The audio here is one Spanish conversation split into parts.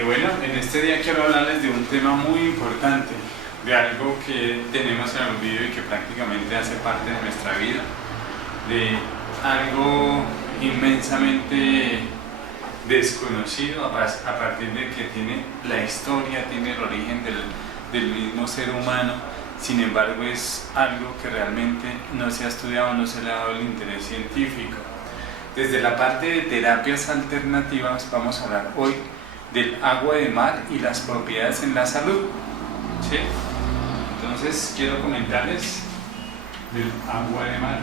Bueno, en este día quiero hablarles de un tema muy importante, de algo que tenemos en el olvido y que prácticamente hace parte de nuestra vida, de algo inmensamente desconocido a partir de que tiene la historia, tiene el origen del mismo ser humano. Sin embargo, es algo que realmente no se ha estudiado, no se le ha dado el interés científico. Desde la parte de terapias alternativas vamos a hablar hoy del agua de mar y las propiedades en la salud, ¿sí? Entonces quiero comentarles del agua de mar.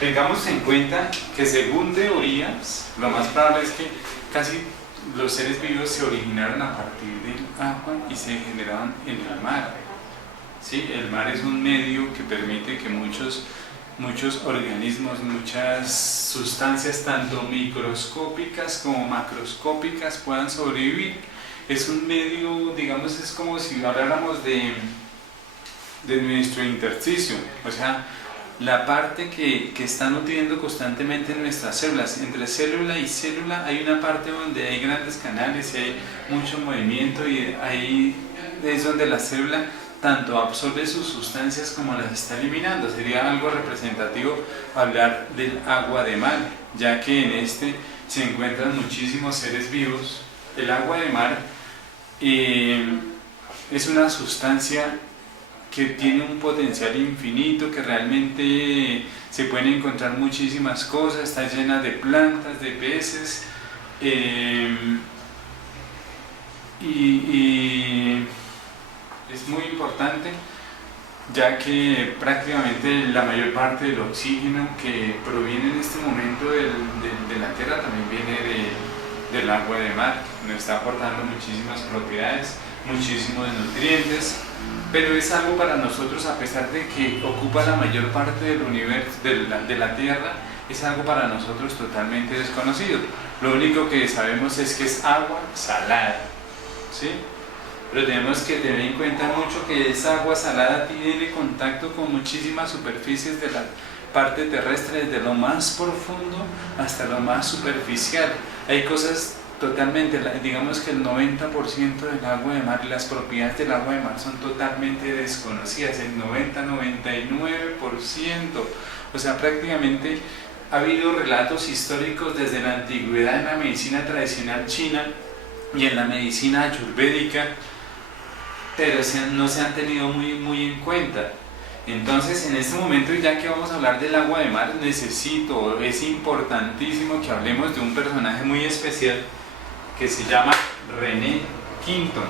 Tengamos en cuenta que según teorías, lo más probable es que casi los seres vivos se originaron a partir del agua y se generaron en el mar. ¿Sí? El mar es un medio que permite que muchos organismos, muchas sustancias, tanto microscópicas como macroscópicas, puedan sobrevivir. Es un medio, digamos, es como si habláramos de nuestro intersticio, o sea, la parte que está nutriendo constantemente en nuestras células. Entre célula y célula hay una parte donde hay grandes canales y hay mucho movimiento, y ahí es donde la célula tanto absorbe sus sustancias como las está eliminando. Sería algo representativo hablar del agua de mar, ya que en este se encuentran muchísimos seres vivos. El agua de mar es una sustancia que tiene un potencial infinito, que realmente se pueden encontrar muchísimas cosas, está llena de plantas, de peces, y es muy importante, ya que prácticamente la mayor parte del oxígeno que proviene en este momento de la Tierra también viene del agua de mar. Nos está aportando muchísimas propiedades, muchísimos nutrientes, pero es algo para nosotros, a pesar de que ocupa la mayor parte del universo, de la Tierra, es algo para nosotros totalmente desconocido. Lo único que sabemos es que es agua salada, ¿sí? Pero tenemos que tener en cuenta mucho que esa agua salada tiene contacto con muchísimas superficies de la parte terrestre, desde lo más profundo hasta lo más superficial. Hay cosas totalmente, digamos que el 90% del agua de mar y las propiedades del agua de mar son totalmente desconocidas, el 99%. O sea, prácticamente ha habido relatos históricos desde la antigüedad en la medicina tradicional china y en la medicina ayurvédica, pero no se han tenido muy en cuenta. Entonces, en este momento, ya que vamos a hablar del agua de mar, es importantísimo que hablemos de un personaje muy especial que se llama René Quinton.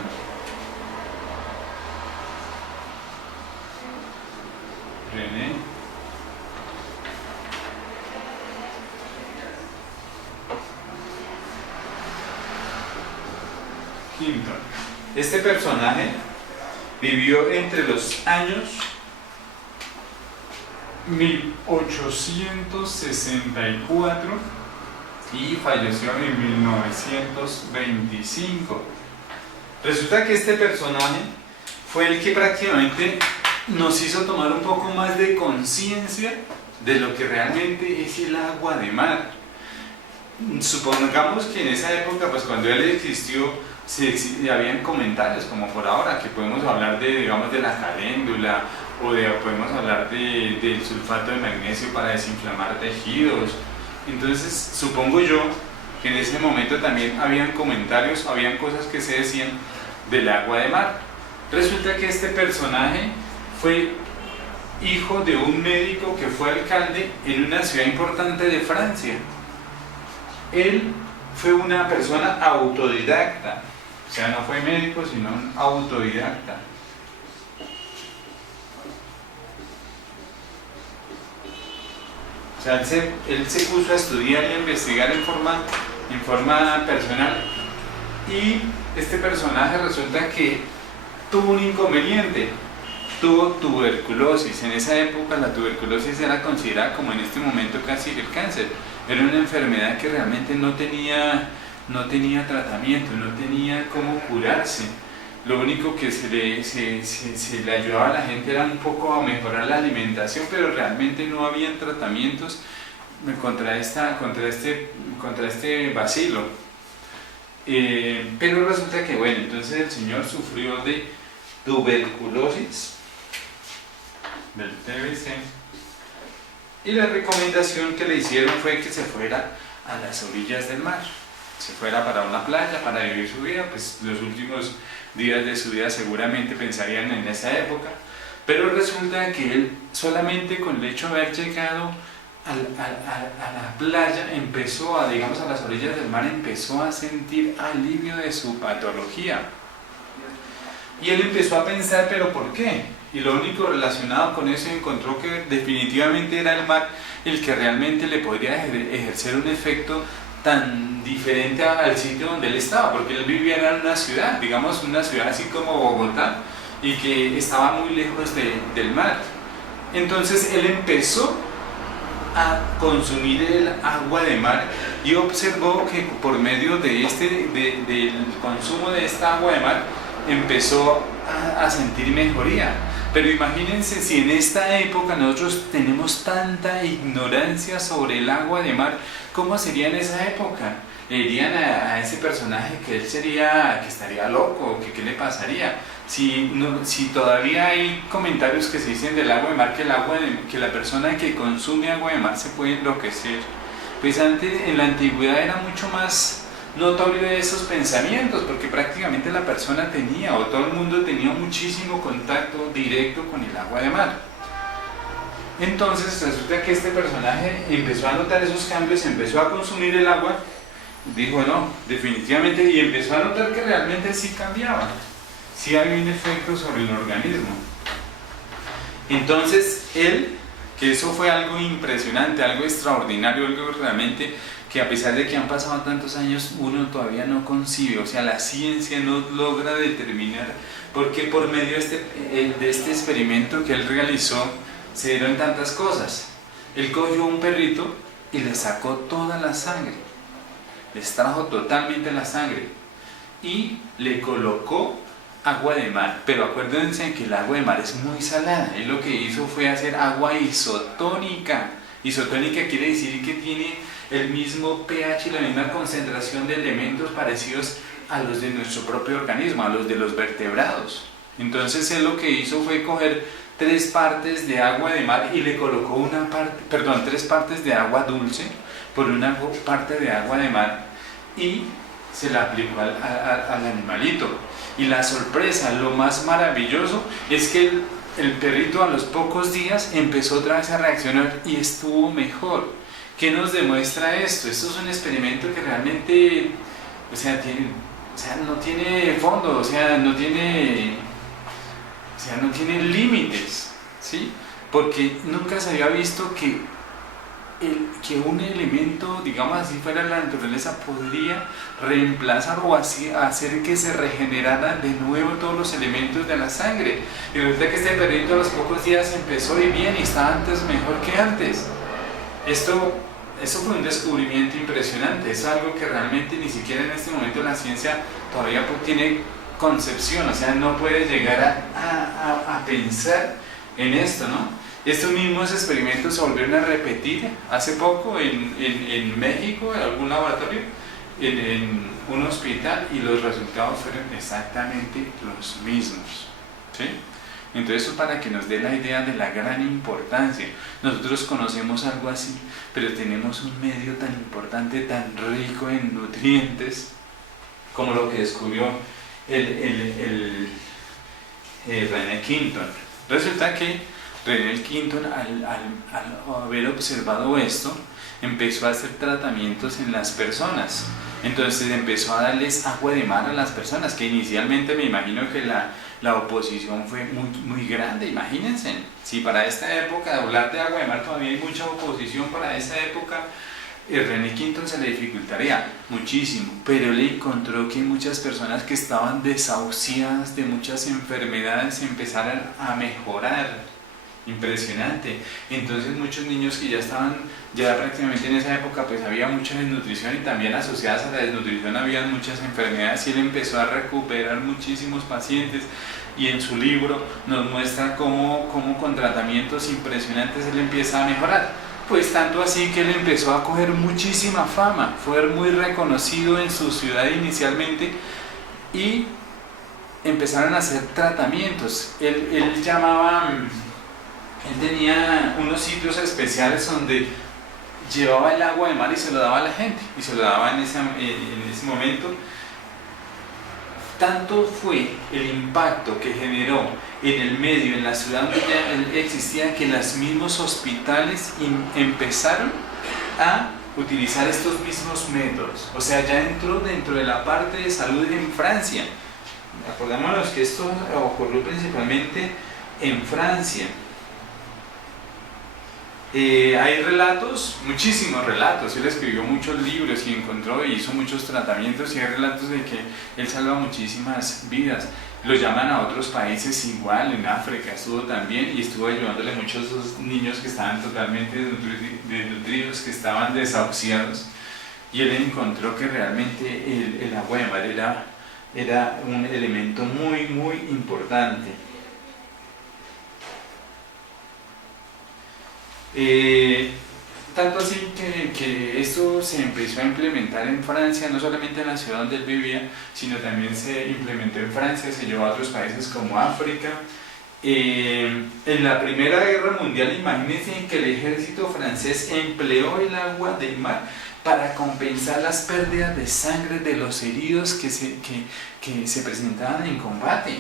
René Quinton. Este personaje vivió entre los años 1864 y falleció en 1925. Resulta que este personaje fue el que prácticamente nos hizo tomar un poco más de conciencia de lo que realmente es el agua de mar. Supongamos que en esa época, pues cuando él existió, habían comentarios como por ahora, que podemos hablar digamos, de la caléndula, o podemos hablar del sulfato de magnesio para desinflamar tejidos. Entonces supongo yo que en ese momento también habían comentarios, habían cosas que se decían del agua de mar. Resulta que este personaje fue hijo de un médico que fue alcalde en una ciudad importante de Francia. Él fue una persona autodidacta, o sea, no fue médico, sino un autodidacta. O sea, él se puso a estudiar y a investigar en forma personal, y este personaje resulta que tuvo un inconveniente, tuvo tuberculosis. En esa época la tuberculosis era considerada como en este momento casi el cáncer. Era una enfermedad que realmente no tenía tratamiento, no tenía cómo curarse. lo único que se le ayudaba a la gente era un poco a mejorar la alimentación, pero realmente no habían tratamientos contra este bacilo. Pero resulta que, bueno, entonces el señor sufrió de tuberculosis del TBC, y la recomendación que le hicieron fue que se fuera a las orillas del mar, se fuera para una playa para vivir su vida. Pues los últimos días de su vida seguramente pensarían en esa época, pero resulta que él solamente con el hecho de haber llegado a la playa empezó a, digamos, a las orillas del mar, empezó a sentir alivio de su patología. Y él empezó a pensar, ¿pero por qué? Y lo único relacionado con eso encontró que definitivamente era el mar el que realmente le podría ejercer un efecto tan diferente al sitio donde él estaba, porque él vivía en una ciudad, digamos una ciudad así como Bogotá, y que estaba muy lejos del mar. Entonces él empezó a consumir el agua de mar y observó que por medio del consumo de esta agua de mar empezó a sentir mejoría. Pero imagínense si en esta época nosotros tenemos tanta ignorancia sobre el agua de mar, ¿cómo sería en esa época? Le dirían a ese personaje que él que estaría loco, que qué le pasaría. Si todavía hay comentarios que se dicen del agua de mar, que la persona que consume agua de mar se puede enloquecer. Pues antes, en la antigüedad, era mucho más notorio esos pensamientos, porque prácticamente la persona tenía, o todo el mundo tenía muchísimo contacto directo con el agua de mar. Entonces resulta que este personaje empezó a notar esos cambios, empezó a consumir el agua, dijo no, definitivamente, y empezó a notar que realmente sí cambiaba, sí había un efecto sobre el organismo. Entonces él, que eso fue algo impresionante, algo extraordinario, algo realmente que a pesar de que han pasado tantos años, uno todavía no concibe, o sea, la ciencia no logra determinar, porque por medio de este experimento que él realizó, se dieron tantas cosas. Él cogió un perrito y le sacó toda la sangre, le extrajo totalmente la sangre y le colocó agua de mar, pero acuérdense que el agua de mar es muy salada. Él lo que hizo fue hacer agua isotónica. Isotónica quiere decir que tiene el mismo pH y la misma concentración de elementos parecidos a los de nuestro propio organismo, a los de los vertebrados. Entonces él lo que hizo fue coger 3 partes de agua de mar y le colocó 3 partes de agua dulce por una parte de agua de mar y se la aplicó al animalito. Y la sorpresa, lo más maravilloso, es que el perrito a los pocos días empezó otra vez a reaccionar y estuvo mejor. ¿Qué nos demuestra esto? Esto es un experimento que realmente, no tiene fondo, no tiene límites, ¿sí? Porque nunca se había visto que un elemento, digamos así, fuera de la naturaleza, podría reemplazar o hacer que se regeneraran de nuevo todos los elementos de la sangre. Y resulta que este perrito a los pocos días empezó y bien y está antes mejor que antes. Eso fue un descubrimiento impresionante, es algo que realmente ni siquiera en este momento la ciencia todavía tiene concepción, o sea, no puede llegar a pensar en esto, ¿no? Estos mismos experimentos se volvieron a repetir hace poco en México, en algún laboratorio, en un hospital, y los resultados fueron exactamente los mismos, ¿sí? Entonces, eso para que nos dé la idea de la gran importancia. Nosotros conocemos algo así, pero tenemos un medio tan importante, tan rico en nutrientes, como lo que descubrió el René Quinton. Resulta que René Quinton, al haber observado esto, empezó a hacer tratamientos en las personas. Entonces empezó a darles agua de mar a las personas, que inicialmente me imagino que la oposición fue muy grande. Imagínense, si para esta época, hablar de agua de mar, todavía hay mucha oposición para esa época, René Quinton se le dificultaría muchísimo, pero él encontró que muchas personas que estaban desahuciadas de muchas enfermedades empezaron a mejorar. impresionante. Entonces muchos niños que ya estaban, ya prácticamente en esa época pues había mucha desnutrición, y también asociadas a la desnutrición había muchas enfermedades, y él empezó a recuperar muchísimos pacientes, y en su libro nos muestra cómo con tratamientos impresionantes él empieza a mejorar. Pues tanto así que él empezó a coger muchísima fama, fue muy reconocido en su ciudad inicialmente, y empezaron a hacer tratamientos. Él tenía unos sitios especiales donde llevaba el agua de mar y se lo daba a la gente, y se lo daba en ese momento. Tanto fue el impacto que generó en el medio, en la ciudad donde ya existía, que los mismos hospitales empezaron a utilizar estos mismos métodos. O sea, ya entró dentro de la parte de salud en Francia. Acordémonos que esto ocurrió principalmente en Francia. Hay relatos, muchísimos relatos. Él escribió muchos libros y encontró y hizo muchos tratamientos, y hay relatos de que él salva muchísimas vidas. Lo llaman a otros países igual, en África estuvo también, y estuvo ayudándole a muchos de esos niños que estaban totalmente desnutridos, que estaban desahuciados, y él encontró que realmente el agua de mar era un elemento muy, muy importante. Tanto así que esto se empezó a implementar en Francia, no solamente en la ciudad donde él vivía, sino también se implementó en Francia, se llevó a otros países como África. En la Primera Guerra Mundial, imagínense que el ejército francés empleó el agua del mar para compensar las pérdidas de sangre de los heridos que se presentaban en combate.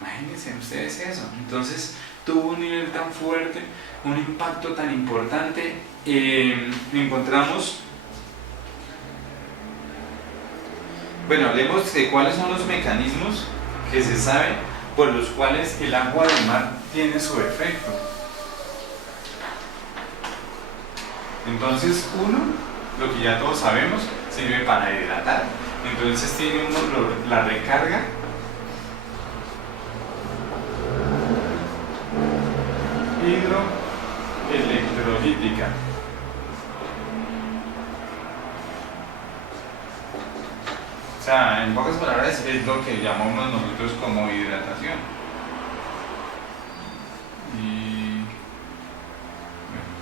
Imagínense ustedes eso. Entonces tuvo un nivel tan fuerte, un impacto tan importante. Encontramos, bueno, hablemos de cuáles son los mecanismos que se sabe por los cuales el agua del mar tiene su efecto. Entonces, uno, lo que ya todos sabemos, sirve para hidratar. Entonces tiene la recarga hidroelectrolítica. O sea, en pocas palabras, es lo que llamamos nosotros como hidratación. Y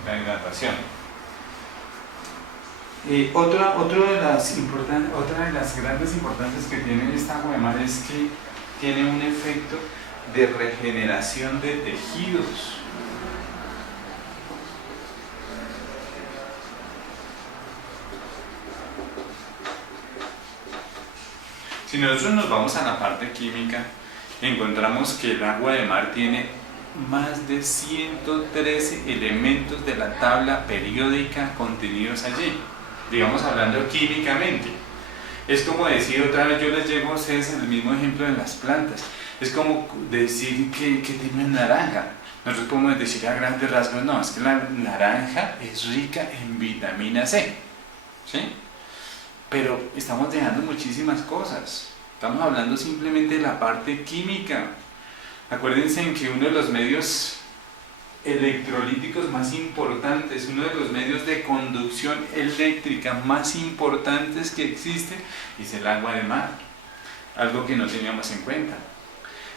la hidratación. Otra de las grandes importancias que tiene esta agua de mar es que tiene un efecto de regeneración de tejidos. Si nosotros nos vamos a la parte química, encontramos que el agua de mar tiene más de 113 elementos de la tabla periódica contenidos allí, digamos hablando químicamente. Es como decir, otra vez yo les llevo a ustedes el mismo ejemplo de las plantas. Es como decir que tiene naranja. Nosotros podemos decir a grandes rasgos, no, es que la naranja es rica en vitamina C, ¿sí? Pero estamos dejando muchísimas cosas. Estamos hablando simplemente de la parte química. Acuérdense en que uno de los medios electrolíticos más importantes, uno de los medios de conducción eléctrica más importantes que existen, es el agua de mar. Algo que no teníamos en cuenta.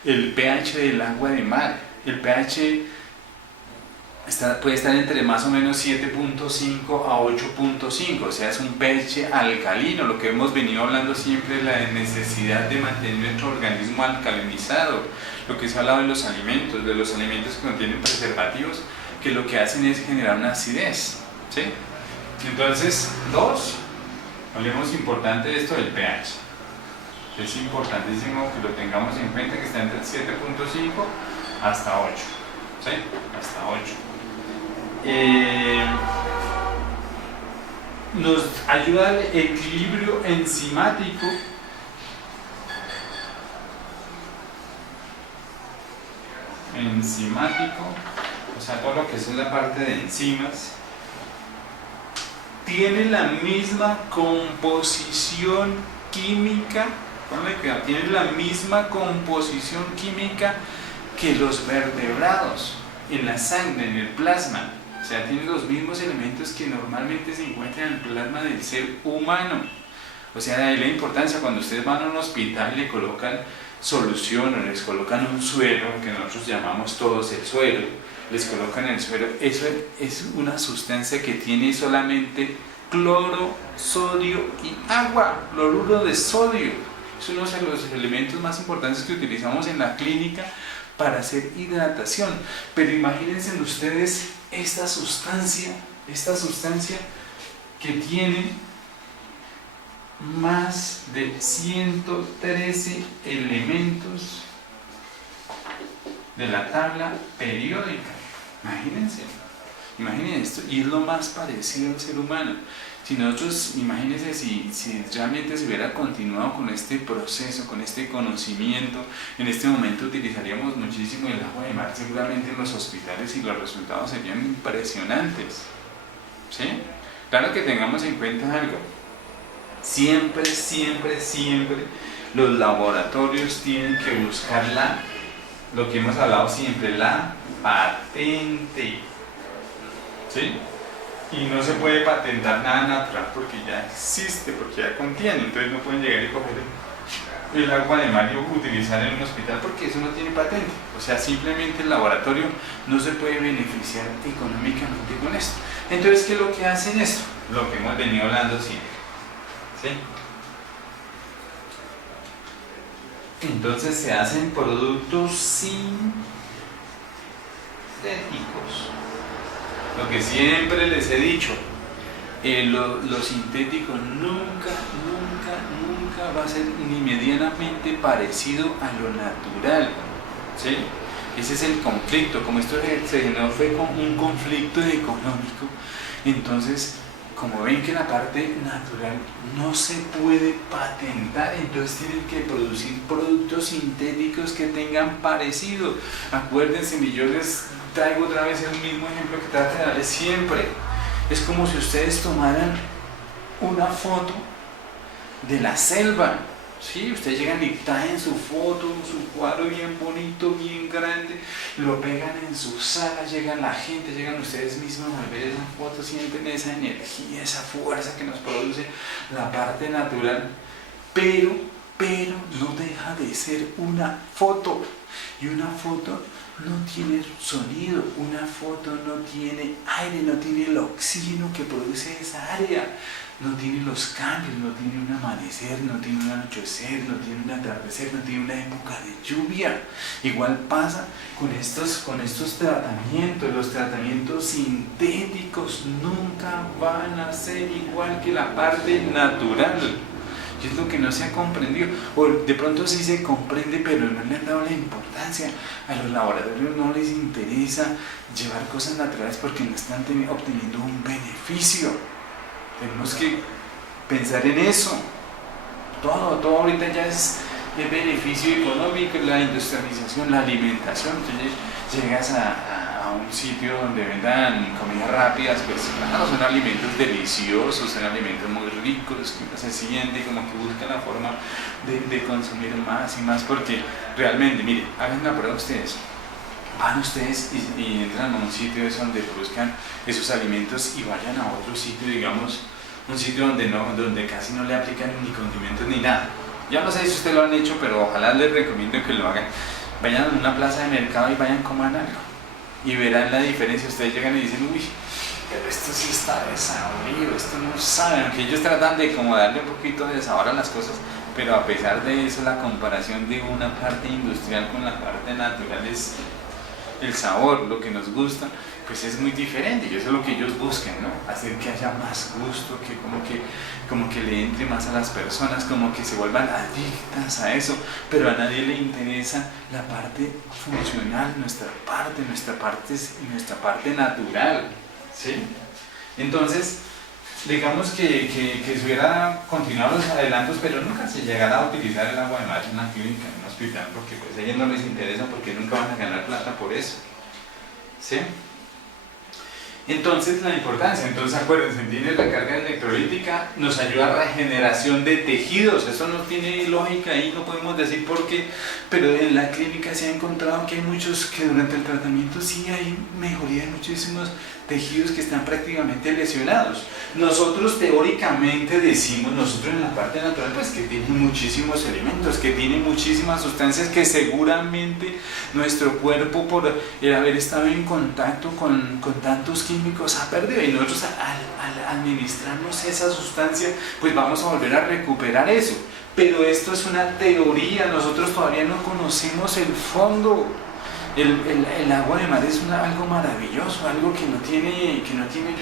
El pH del agua de mar. El pH puede estar entre más o menos 7.5 a 8.5, o sea, es un pH alcalino, lo que hemos venido hablando siempre, la necesidad de mantener nuestro organismo alcalinizado, lo que se ha hablado de los alimentos que contienen preservativos, que lo que hacen es generar una acidez, ¿sí? Entonces, hablemos importante de esto del pH. Es importantísimo que lo tengamos en cuenta, que está entre 7.5 hasta 8, ¿sí? Hasta 8. Nos ayuda al equilibrio enzimático. O sea, todo lo que es la parte de enzimas. Tiene la misma composición química, tiene la misma composición química que los vertebrados. en la sangre, en el plasma. O sea, tiene los mismos elementos que normalmente se encuentran en el plasma del ser humano. O sea, de ahí la importancia cuando ustedes van a un hospital y le colocan solución o les colocan un suero, que nosotros llamamos todos el suero, les colocan el suero, eso es una sustancia que tiene solamente cloro, sodio y agua, cloruro de sodio. Es uno de los elementos más importantes que utilizamos en la clínica para hacer hidratación. Pero imagínense ustedes esta sustancia que tiene más de 113 elementos de la tabla periódica. Imagínense esto, y es lo más parecido al ser humano. Si nosotros, imagínense si realmente se hubiera continuado con este proceso, con este conocimiento, en este momento utilizaríamos muchísimo el agua de mar seguramente en los hospitales y los resultados serían impresionantes. ¿Sí? Claro que tengamos en cuenta algo. Siempre los laboratorios tienen que buscar lo que hemos hablado siempre, la patente. ¿Sí? Y no se puede patentar nada natural porque ya existe, porque ya contiene. Entonces no pueden llegar y coger el agua de mar y utilizar en un hospital porque eso no tiene patente. O sea, simplemente el laboratorio no se puede beneficiar económicamente con esto. Entonces, ¿qué es lo que hacen esto? Lo que hemos venido hablando siempre. ¿Sí? Entonces se hacen productos sintéticos. Lo que siempre les he dicho, lo sintético nunca va a ser ni medianamente parecido a lo natural. ¿Sí? Ese es el conflicto. Como esto se generó fue con un conflicto económico, entonces como ven que la parte natural no se puede patentar, entonces tienen que producir productos sintéticos que tengan parecido. Acuérdense, y yo les traigo otra vez el mismo ejemplo que trato de darles siempre. Es como si ustedes tomaran una foto de la selva. ¿Sí? Ustedes llegan y traen su foto, su cuadro bien bonito, bien grande, lo pegan en su sala, llegan la gente, llegan ustedes mismos a ver esa foto, sienten esa energía, esa fuerza que nos produce la parte natural, pero no deja de ser una foto, y una foto no tiene sonido, una foto no tiene aire, no tiene el oxígeno que produce esa área. No tiene los cambios, no tiene un amanecer, no tiene un anochecer, no tiene un atardecer, no tiene una época de lluvia. Igual pasa con estos tratamientos. Los tratamientos sintéticos nunca van a ser igual que la parte natural. Y es lo que no se ha comprendido, o de pronto sí se comprende, pero no le han dado la importancia. A los laboratorios no les interesa llevar cosas naturales porque no están obteniendo un beneficio. Tenemos que pensar en eso. Todo ahorita ya es beneficio económico, la industrialización, la alimentación. Entonces llegas a un sitio donde vendan comidas rápidas, pues claro, son alimentos deliciosos, son alimentos muy ricos, que uno se siente como que busca la forma de consumir más y más, porque realmente, mire, hagan la prueba ustedes. Van ustedes y entran a un sitio donde buscan esos alimentos y vayan a otro sitio, digamos, un sitio donde casi no le aplican ni condimentos ni nada. Ya no sé si ustedes lo han hecho, pero ojalá les recomiendo que lo hagan. Vayan a una plaza de mercado y vayan coman algo y verán la diferencia. Ustedes llegan y dicen, uy, pero esto sí está desabrido, esto no sabe, aunque ellos tratan de como darle un poquito de sabor a las cosas, pero a pesar de eso, la comparación de una parte industrial con la parte natural es el sabor, lo que nos gusta, pues es muy diferente, y eso es lo que ellos buscan, ¿no? Hacer que haya más gusto, que como que le entre más a las personas, como que se vuelvan adictas a eso, pero a nadie le interesa la parte funcional, nuestra parte natural, ¿sí? Entonces, digamos que se hubiera continuado los adelantos, pero nunca se llegará a utilizar el agua de mar en una clínica, en un hospital, porque pues a ellos no les interesa, porque nunca van a ganar plata por eso, ¿sí? Entonces la importancia, entonces acuérdense, tiene la carga electrolítica, nos ayuda a la regeneración de tejidos, eso no tiene lógica ahí, no podemos decir por qué, pero en la clínica se ha encontrado que hay muchos que durante el tratamiento sí hay mejoría de muchísimos tejidos que están prácticamente lesionados. Nosotros teóricamente decimos, nosotros en la parte natural, pues que tiene muchísimos elementos, que tiene muchísimas sustancias que seguramente nuestro cuerpo por el haber estado en contacto con tantos químicos ha perdido, y nosotros al administrarnos esa sustancia pues vamos a volver a recuperar eso, pero esto es una teoría, nosotros todavía no conocemos el fondo. El agua de mar es algo maravilloso, algo que no tiene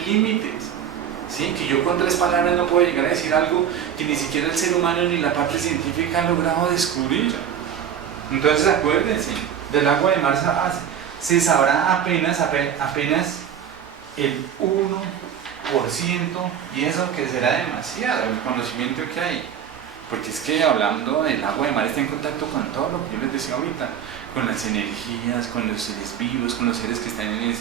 límites, ¿sí? Que yo con 3 palabras no puedo llegar a decir algo que ni siquiera el ser humano ni la parte científica han logrado descubrir. Entonces acuérdense, del agua de mar se sabrá apenas el 1%, y eso que será demasiado el conocimiento que hay, porque es que hablando del agua de mar está en contacto con todo lo que yo les decía ahorita, con las energías, con los seres vivos, con los seres que están en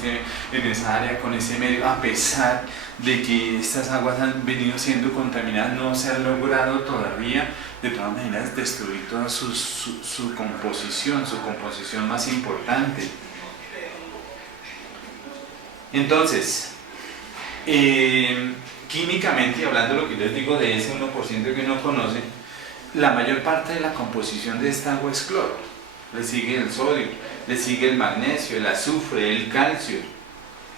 esa área, con ese medio, a pesar de que estas aguas han venido siendo contaminadas, no se ha logrado todavía, de todas maneras, destruir toda su composición más importante. Entonces, químicamente, hablando de lo que les digo de ese 1% que uno conoce, la mayor parte de la composición de esta agua es cloro. Le sigue el sodio, le sigue el magnesio, el azufre, el calcio,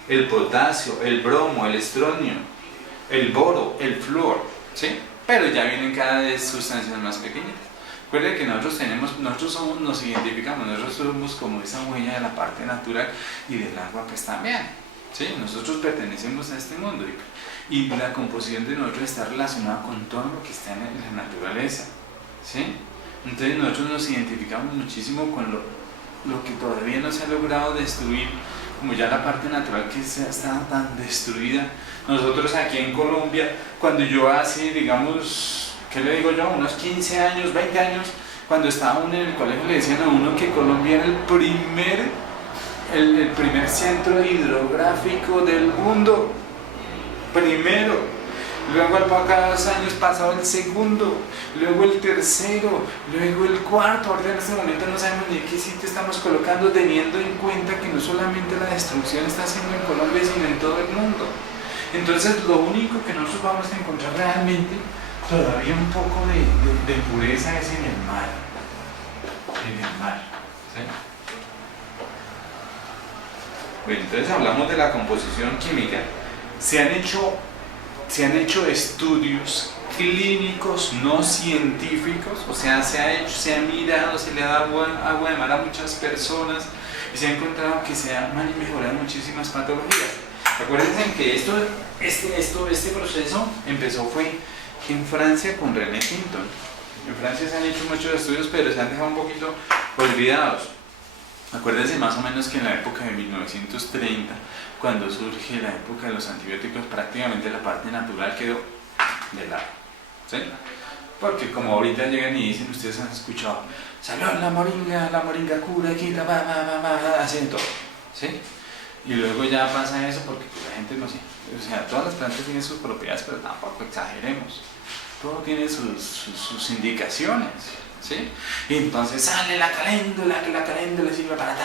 el potasio, el bromo, el estroncio, el boro, el flúor, ¿sí? Pero ya vienen cada vez sustancias más pequeñas. Recuerden que nos identificamos, nosotros somos como esa huella de la parte natural y del agua pues también, ¿sí? Nosotros pertenecemos a este mundo y la composición de nosotros está relacionada con todo lo que está en la naturaleza, ¿sí? Entonces nosotros nos identificamos muchísimo con lo que todavía no se ha logrado destruir, como ya la parte natural que está tan destruida. Nosotros aquí en Colombia, cuando yo hace, digamos, ¿qué le digo yo? Unos 15 años, 20 años, cuando estaba uno en el colegio le decían a uno que Colombia era el primer centro hidrográfico del mundo, primero. Luego al cada 2 años pasaba el segundo, luego el tercero, luego el cuarto. Ahora en este momento no sabemos ni en qué sitio estamos colocando, teniendo en cuenta que no solamente la destrucción está haciendo en Colombia, sino en todo el mundo. Entonces lo único que nosotros vamos a encontrar realmente todavía un poco de pureza es en el mar. En el mar, ¿sí? Bueno, entonces hablamos de la composición química. Se han hecho estudios clínicos no científicos, o sea, se ha mirado, se le ha dado agua de mar a muchas personas y se ha encontrado que se han mejorado muchísimas patologías. Acuérdense que este proceso fue en Francia con René Quinton. En Francia se han hecho muchos estudios, pero se han dejado un poquito olvidados. Acuérdense más o menos que en la época de 1930, cuando surge la época de los antibióticos, prácticamente la parte natural quedó de lado, ¿sí? Porque como ahorita llegan y dicen, ustedes han escuchado, salió la moringa cura, quita, hacen todo, ¿sí? Y luego ya pasa eso porque la gente no sé, o sea, todas las plantas tienen sus propiedades, pero tampoco exageremos, todo tiene sus indicaciones, ¿sí? Y entonces sale la caléndula, que la caléndula sirve para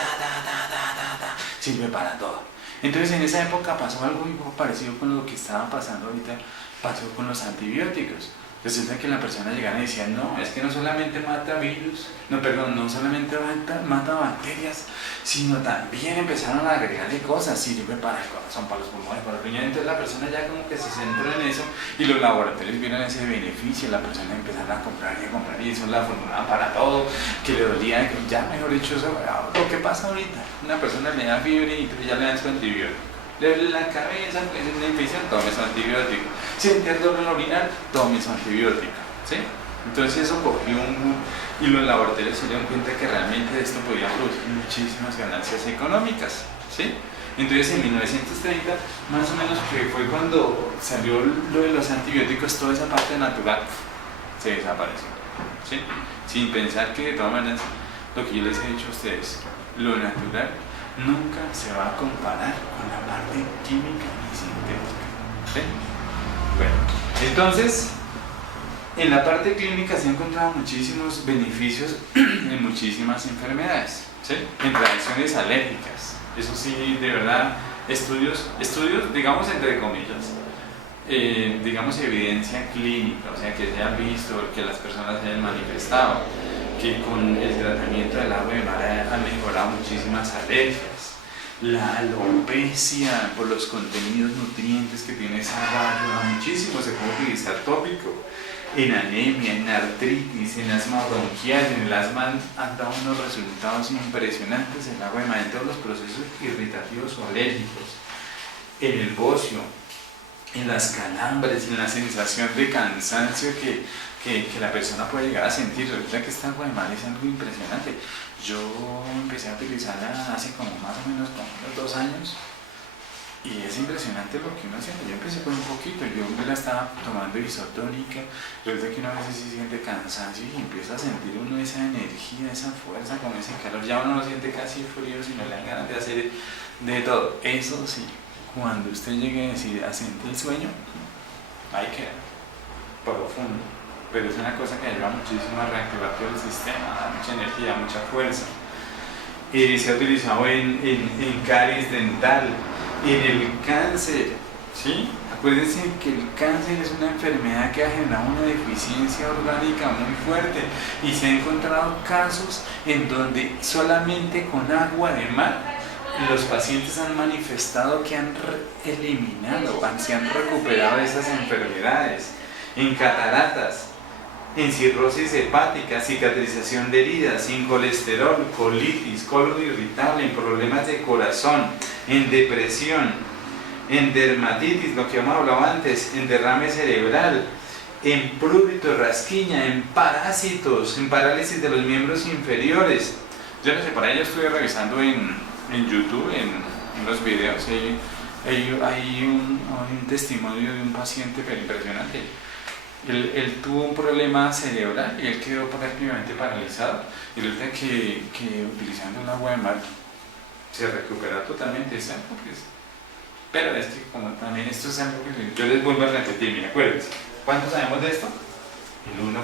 sirve para todo. Entonces en esa época pasó algo muy parecido con lo que estaba pasando ahorita, pasó con los antibióticos. Resulta que la persona llegaba y decía, no, es que no solamente mata virus, no solamente mata bacterias, sino también empezaron a agregarle cosas, sirve para el corazón, para los pulmones, para los riñones. Entonces la persona ya como que se centró en eso y los laboratorios vieron ese beneficio, la persona empezaron a comprar y eso la formulaban para todo, que le dolía, que ya mejor dicho, eso, lo que pasa ahorita, una persona le da fiebre y ya le dan su antibiótico. Le duele la cabeza, es una infección, tome su antibiótico. Siente dolor en orinar, tome su antibiótico, ¿sí? Entonces eso cogió un boom y los laboratorios se dieron cuenta que realmente esto podía producir muchísimas ganancias económicas, ¿sí? Entonces en 1930, más o menos, que fue cuando salió lo de los antibióticos, toda esa parte natural se desapareció, ¿sí? Sin pensar que de todas maneras, lo que yo les he dicho a ustedes, lo natural nunca se va a comparar con la parte química y sintética. ¿Sí? Bueno, entonces, en la parte clínica se han encontrado muchísimos beneficios en muchísimas enfermedades, ¿sí? En reacciones alérgicas. Eso sí, de verdad, estudios, digamos entre comillas, digamos evidencia clínica, o sea, que se haya visto, que las personas hayan manifestado que con el tratamiento del agua de mar han mejorado muchísimas alergias. La alopecia, por los contenidos nutrientes que tiene esa agua, ayuda muchísimo. Se puede utilizar tópico en anemia, en artritis, en asma bronquial. En el asma han dado unos resultados impresionantes el agua de mar en todos los procesos irritativos o alérgicos, en el bocio, en las calambres, en la sensación de cansancio que la persona puede llegar a sentir. Resulta que esta agua de mar es algo impresionante. Yo empecé a utilizarla hace como más o menos como unos 2 años y es impresionante lo que uno siente. Yo empecé con un poquito, yo me la estaba tomando isotónica. Resulta que uno a veces sí siente cansancio y empieza a sentir uno esa energía, esa fuerza con ese calor. Ya uno no siente casi frío, sino le dan ganas de hacer de todo. Eso sí, cuando usted llegue a sentir sueño, ahí queda, profundo. Pero es una cosa que ayuda muchísimo a reactivar todo el sistema, da mucha energía, mucha fuerza. Se ha utilizado en caries dental, en el cáncer, ¿sí? Acuérdense que el cáncer es una enfermedad que ha generado una deficiencia orgánica muy fuerte y se han encontrado casos en donde solamente con agua de mar los pacientes han manifestado que han eliminado, se han recuperado de esas enfermedades. En cataratas, en cirrosis hepática, cicatrización de heridas, en colesterol, colitis, colon irritable, en problemas de corazón, en depresión, en dermatitis, lo que hemos hablado antes, en derrame cerebral, en prurito, rasquiña, en parásitos, en parálisis de los miembros inferiores. Yo no sé, por ahí yo estuve revisando en YouTube, en los videos, hay un testimonio de un paciente pero impresionante. Él tuvo un problema cerebral y él quedó prácticamente paralizado, y resulta que utilizando el agua de mar se recupera totalmente. Es algo que es, pero es que como también esto es algo que yo les vuelvo a repetir, mira, acuérdense, ¿cuánto sabemos de esto? El 1%.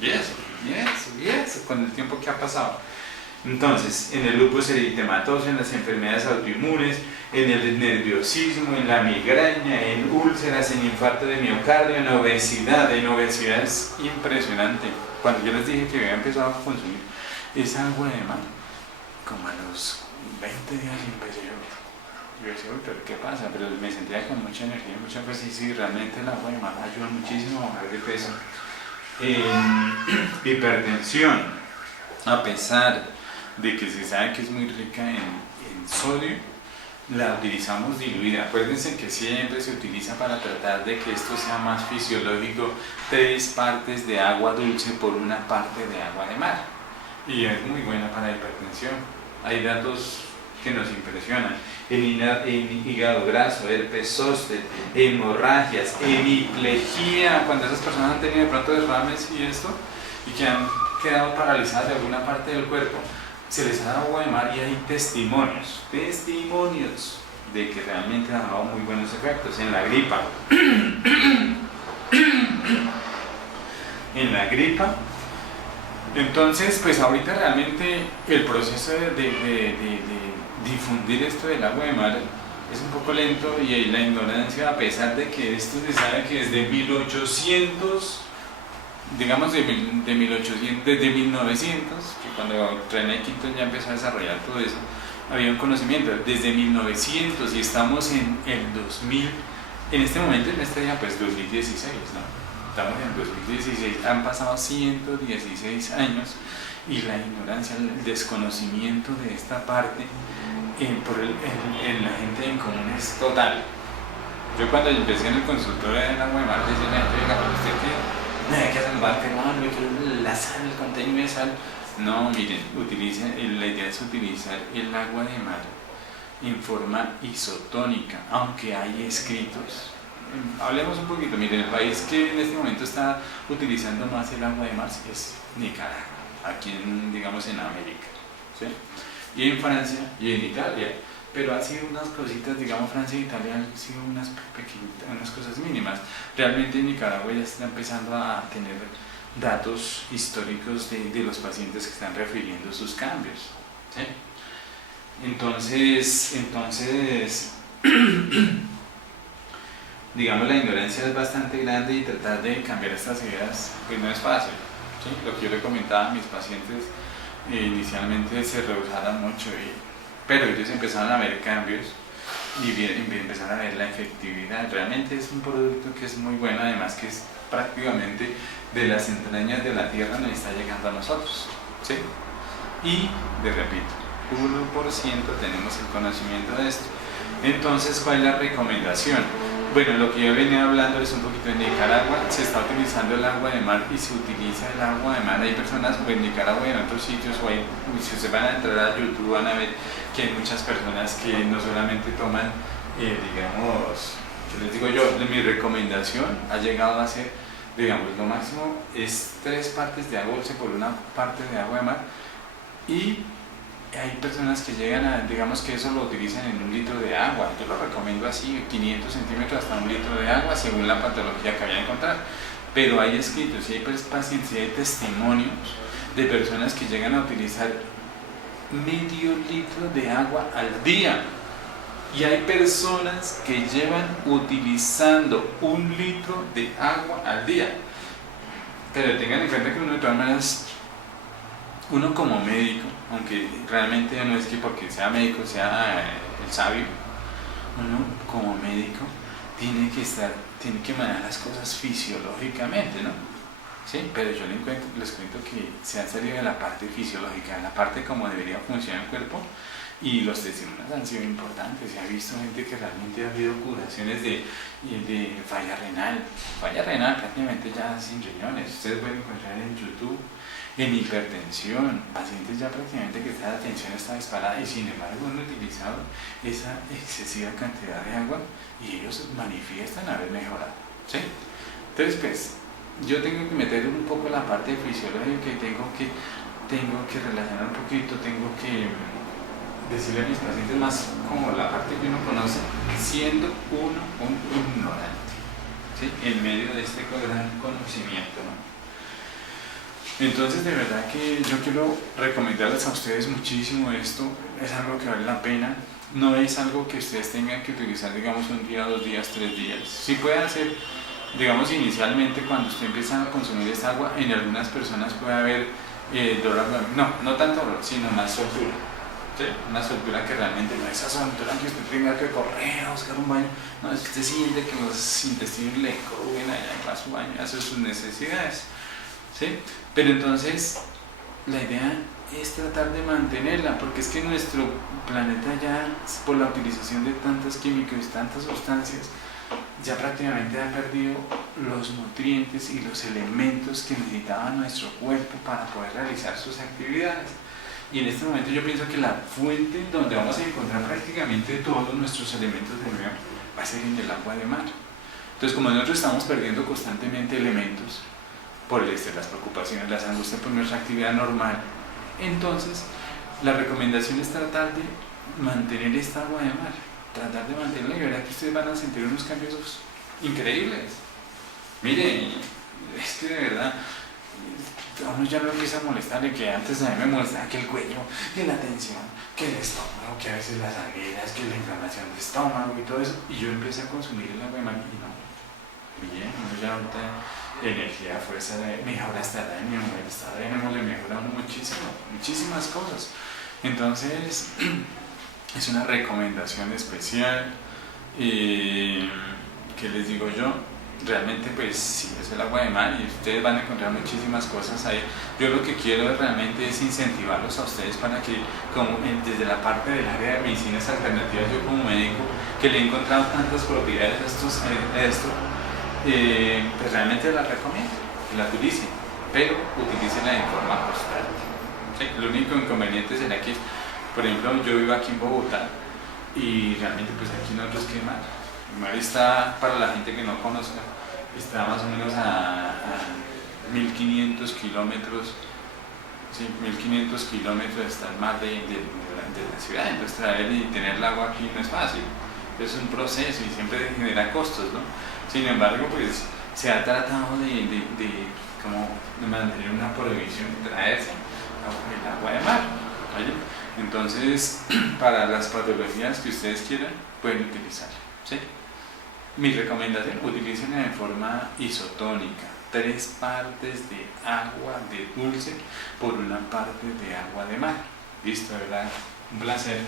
Yes, con el tiempo que ha pasado. Entonces, en el lupus eritematoso, en las enfermedades autoinmunes, en el nerviosismo, en la migraña, en úlceras, en infarto de miocardio, en obesidad es impresionante. Cuando yo les dije que había empezado a consumir esa agua de mar, como a los 20 días empecé yo decía, uy, pero ¿qué pasa? Pero me sentía con mucha energía, mucha fuerza, y sí, realmente el agua de mar ayuda muchísimo a bajar de peso. En hipertensión, a pesar de que se sabe que es muy rica en sodio, la utilizamos diluida. Acuérdense que siempre se utiliza para tratar de que esto sea más fisiológico, 3 partes de agua dulce por 1 parte de agua de mar, y es muy buena para la hipertensión. Hay datos que nos impresionan: en hígado graso, herpes zóster, hemorragias, hemiplegia, cuando esas personas han tenido de pronto derrames y esto, y que han quedado paralizadas de alguna parte del cuerpo, se les ha dado agua de mar y hay testimonios de que realmente ha dado muy buenos efectos. En la gripa, entonces pues ahorita realmente el proceso de difundir esto del agua de mar es un poco lento, y la ignorancia, a pesar de que esto se sabe que desde 1800, digamos desde 1900, que cuando René Quinton ya empezó a desarrollar todo eso, había un conocimiento desde 1900 y estamos en el 2000, en este momento, en este día, pues 2016, ¿no? Estamos en 2016, han pasado 116 años, y la ignorancia, el desconocimiento de esta parte en la gente en común es total. Yo cuando empecé en el consultorio del agua de mar, decía la gente, oiga, ¿usted qué? Nada, que hacer bar peruano, yo quiero la sal, el contenido de sal. No, miren, la idea es utilizar el agua de mar en forma isotónica, aunque hay escritos. Hablemos un poquito. Miren, el país que en este momento está utilizando más el agua de mar es Nicaragua, aquí digamos en América, ¿sí? Y en Francia y en Italia pero han sido unas cositas, digamos Francia e Italia han sido unas pequeñitas, unas cosas mínimas. Realmente Nicaragua ya está empezando a tener datos históricos de los pacientes que están refiriendo sus cambios, ¿sí? Entonces digamos la ignorancia es bastante grande y tratar de cambiar estas ideas pues no es fácil, ¿sí? Lo que yo le comentaba a mis pacientes inicialmente se rehusaban mucho, pero ellos empezaron a ver cambios y empezaron a ver la efectividad. Realmente es un producto que es muy bueno, además que es prácticamente de las entrañas de la tierra nos está llegando a nosotros, ¿sí? Y, de repito, 1% tenemos el conocimiento de esto. Entonces, ¿cuál es la recomendación? Bueno, lo que yo venía hablando es un poquito en Nicaragua, se está utilizando el agua de mar y se utiliza el agua de mar. Hay personas en Nicaragua y en otros sitios, si ustedes van a entrar a YouTube van a ver que hay muchas personas que no solamente toman, digamos, yo les digo yo, mi recomendación ha llegado a ser, digamos, lo máximo es 3 partes de agua dulce por 1 parte de agua de mar, y hay personas que llegan a, digamos que eso lo utilizan en 1 litro de agua. Yo lo recomiendo así, 500 centímetros hasta 1 litro de agua según la patología que vayan a encontrar. Pero hay escritos y hay pacientes y hay testimonios de personas que llegan a utilizar medio litro de agua al día. Y hay personas que llevan utilizando 1 litro de agua al día. Pero tengan en cuenta que uno de todas maneras, uno como médico, aunque realmente no es que porque sea médico sea el sabio, uno como médico tiene que manejar las cosas fisiológicamente, ¿no? Sí, pero yo les cuento que se han salido de la parte fisiológica, de la parte como debería funcionar el cuerpo, y los testimonios han sido importantes. Se ha visto gente que realmente ha habido curaciones de falla renal prácticamente ya sin riñones. Ustedes pueden encontrar en YouTube, en hipertensión, pacientes ya prácticamente que la tensión está disparada y sin embargo han utilizado esa excesiva cantidad de agua y ellos manifiestan haber mejorado, ¿sí? Entonces pues yo tengo que meter un poco la parte fisiológica y tengo que relacionar un poquito, tengo que decirle a mis pacientes más como la parte que uno conoce, siendo uno un ignorante, ¿sí? En medio de este gran conocimiento, ¿no? Entonces de verdad que yo quiero recomendarles a ustedes muchísimo esto, es algo que vale la pena, no es algo que ustedes tengan que utilizar digamos 1 día, 2 días, 3 días, sí puede hacer, digamos inicialmente cuando usted empieza a consumir esta agua, en algunas personas puede haber dolor, no tanto dolor, sino más soltura, ¿sí? Una soltura que realmente no es esa soltura que usted tenga que correr a buscar un baño, no, es que usted siente que los intestinos le crujen allá y va a su baño, hace sus necesidades, ¿sí? Pero entonces la idea es tratar de mantenerla, porque es que nuestro planeta ya, por la utilización de tantos químicos y tantas sustancias, ya prácticamente ha perdido los nutrientes y los elementos que necesitaba nuestro cuerpo para poder realizar sus actividades. Y en este momento yo pienso que la fuente donde vamos a encontrar prácticamente todos nuestros elementos de nuevo va a ser en el agua de mar. Entonces, como nosotros estamos perdiendo constantemente elementos por las preocupaciones, las angustias por nuestra actividad normal, entonces la recomendación es tratar de mantener esta agua de mar, tratar de mantenerla, y verá que ustedes van a sentir unos cambios increíbles. Miren, es que de verdad a uno ya no empieza a molestarle, que antes a mí me molestaba que el cuello, que la tensión, que el estómago, que a veces las anguilas, que la inflamación del estómago y todo eso, y yo empecé a consumir el agua de mar y no, bien, uno ya ahorita energía, fuerza, mejora hasta el ánimo, el estado de ánimo le mejora muchísimo, muchísimas cosas. Entonces es una recomendación especial, que les digo yo, realmente pues sí, es el agua de mar y ustedes van a encontrar muchísimas cosas ahí. Yo lo que quiero realmente es incentivarlos a ustedes para que, como desde la parte del área de medicinas alternativas, yo como médico que le he encontrado tantas propiedades a esto, pues realmente la recomiendo, la utilicen, pero utilícenla de forma constante, ¿sí? El único inconveniente será que, por ejemplo, yo vivo aquí en Bogotá y realmente pues aquí nosotros que mar. El mar está, para la gente que no conozca, está más o menos a 1500 kilómetros, ¿sí? 1500 kilómetros está el mar de la ciudad, entonces traer y tener el agua aquí no es fácil, es un proceso y siempre genera costos, ¿no? Sin embargo, pues se ha tratado como de mantener una prohibición de traerse el agua de mar, ¿vale? Entonces, para las patologías que ustedes quieran, pueden utilizarla, ¿sí? Mi recomendación, utilícenla en forma isotónica, 3 partes de agua de dulce por 1 parte de agua de mar. Listo, ¿verdad? Un placer.